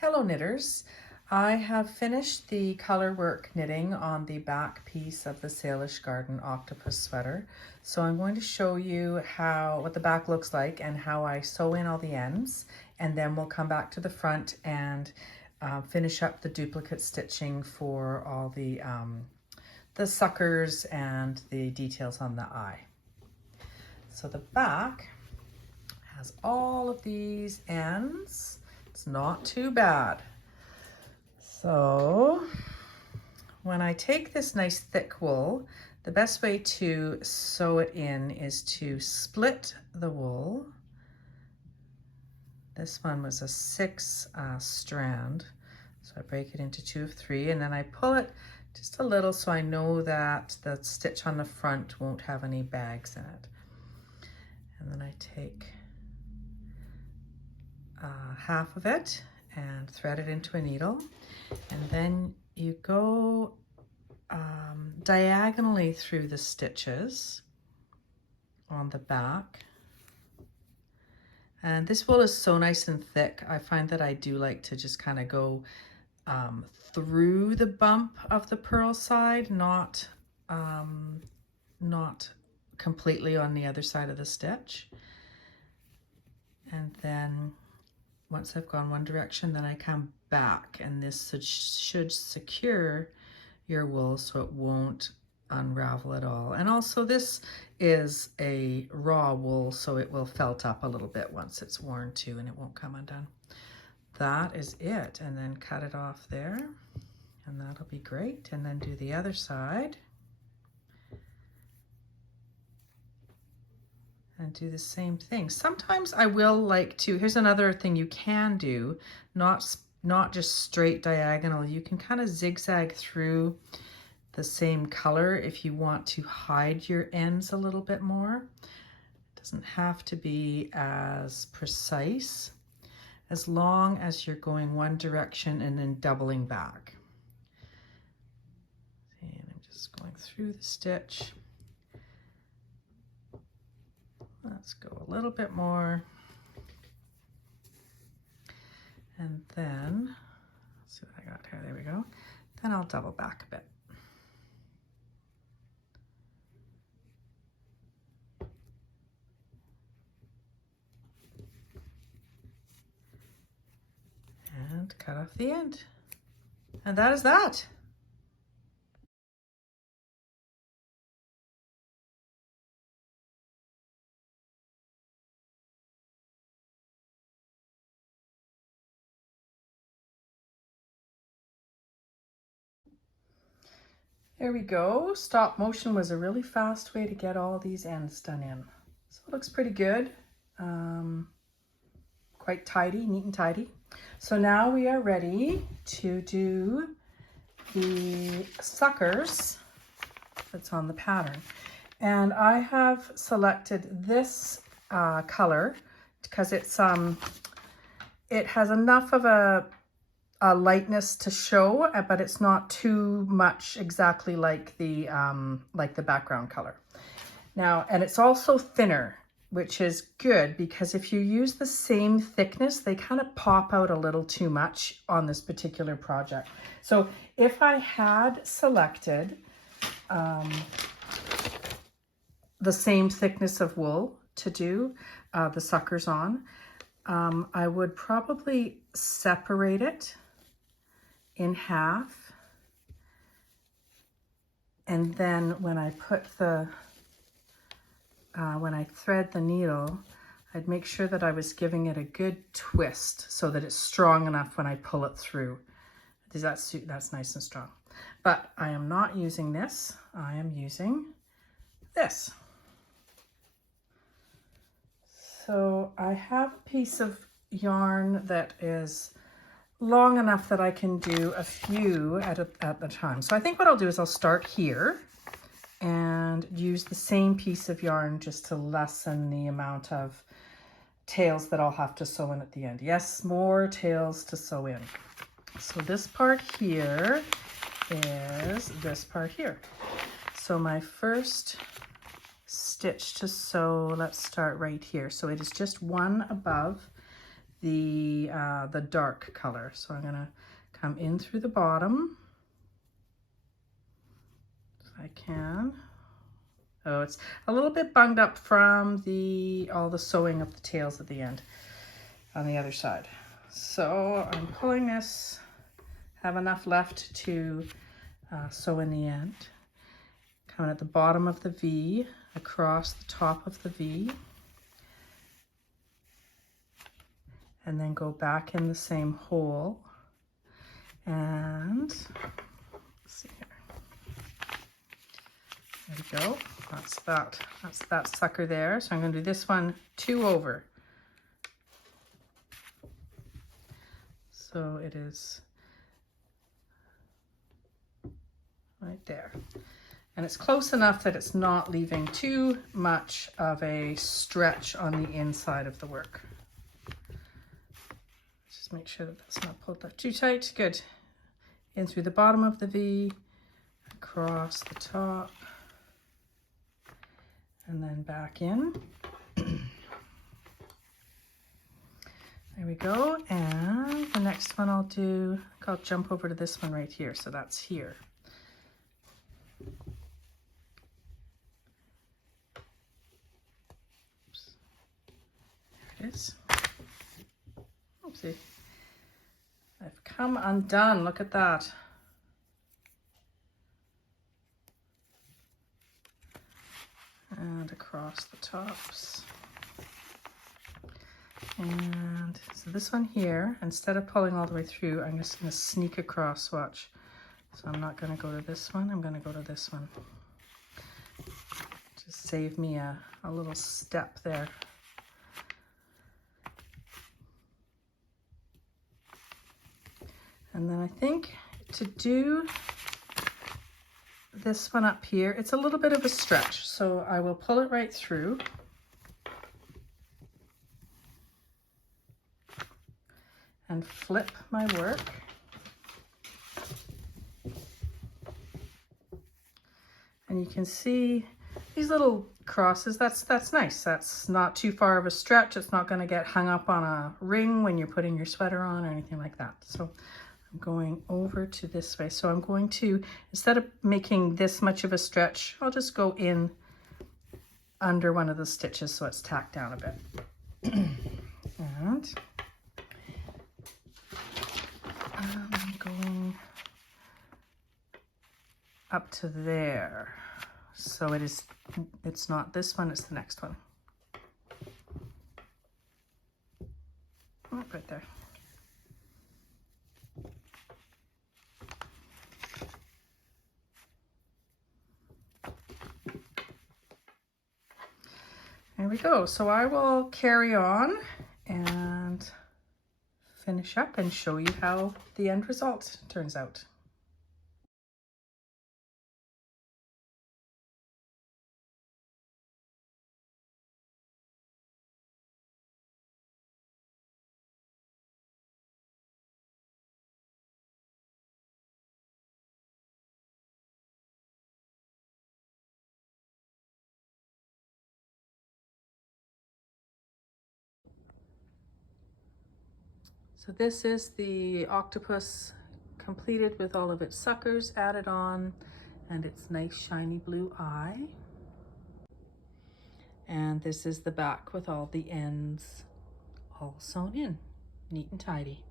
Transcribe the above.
Hello knitters, I have finished the color work knitting on the back piece of the Salish Garden Octopus sweater. So I'm going to show you what the back looks like and how I sew in all the ends, and then we'll come back to the front and finish up the duplicate stitching for all the suckers and the details on the eye. So the back has all of these ends. It's not too bad. So when I take this nice thick wool, the best way to sew it in is to split the wool. This one was a 6 strand, so I break it into 2 of 3, and then I pull it just a little so I know that the stitch on the front won't have any bags in it. And then I take half of it and thread it into a needle, and then you go diagonally through the stitches on the back. And this wool is so nice and thick. I find that I do like to just kind of go through the bump of the purl side, not completely on the other side of the stitch. And then once I've gone one direction, then I come back, and this should secure your wool so it won't unravel at all. And also this is a raw wool, so it will felt up a little bit once it's worn too, and it won't come undone. That is it. And then cut it off there, and that'll be great. And then do the other side. And do the same thing. Sometimes I will like to, here's another thing you can do, not just straight diagonal. You can kind of zigzag through the same color if you want to hide your ends a little bit more. It doesn't have to be as precise, as long as you're going one direction and then doubling back. And I'm just going through the stitch. Let's go a little bit more. And then, let's see what I got here. There we go. Then I'll double back a bit. And cut off the end. And that is that. There we go. Stop motion was a really fast way to get all these ends done in. So it looks pretty good. Quite tidy, neat and tidy. So now we are ready to do the suckers that's on the pattern. And I have selected this color because it has enough of a lightness to show, but it's not too much exactly like the background color. Now, and it's also thinner, which is good because if you use the same thickness, they kind of pop out a little too much on this particular project. So if I had selected the same thickness of wool to do the suckers on, I would probably separate it in half, and then when I put when I thread the needle, I'd make sure that I was giving it a good twist so that it's strong enough when I pull it through. That's nice and strong. But I am not using this, I am using this. So I have a piece of yarn that is long enough that I can do a few at a time. So I think what I'll do is I'll start here and use the same piece of yarn just to lessen the amount of tails that I'll have to sew in at the end. Yes, more tails to sew in. So this part here is this part here. So my first stitch to sew, let's start right here. So it is just one above the dark color. So I'm gonna come in through the bottom if I can. Oh, it's a little bit bunged up from all the sewing of the tails at the end on the other side. So I'm pulling this, have enough left to sew in the end. Coming at the bottom of the V, across the top of the V, and then go back in the same hole. And let's see here. There we go. That's that sucker there. So I'm going to do this one 2 over. So it is right there. And it's close enough that it's not leaving too much of a stretch on the inside of the work. Just make sure that that's not pulled up too tight. Good. In through the bottom of the V, across the top, and then back in. There we go. And the next one I'll jump over to this one right here. So that's here. Oops. There it is. Oopsie. I've come undone. Look at that. And across the tops. And so this one here, instead of pulling all the way through, I'm just going to sneak across, watch. So I'm not going to go to this one, I'm going to go to this one. Just save me a little step there. And then I think to do this one up here, it's a little bit of a stretch, so I will pull it right through. And flip my work. And you can see these little crosses, that's nice. That's not too far of a stretch. It's not going to get hung up on a ring when you're putting your sweater on or anything like that. So I'm going over to this way. So I'm going to, instead of making this much of a stretch, I'll just go in under one of the stitches so it's tacked down a bit. And I'm going up to there. So it's not this one, it's the next one. Oh, right there. There we go. So I will carry on and finish up and show you how the end result turns out. So this is the octopus completed with all of its suckers added on and its nice shiny blue eye. And this is the back with all the ends all sewn in, neat and tidy.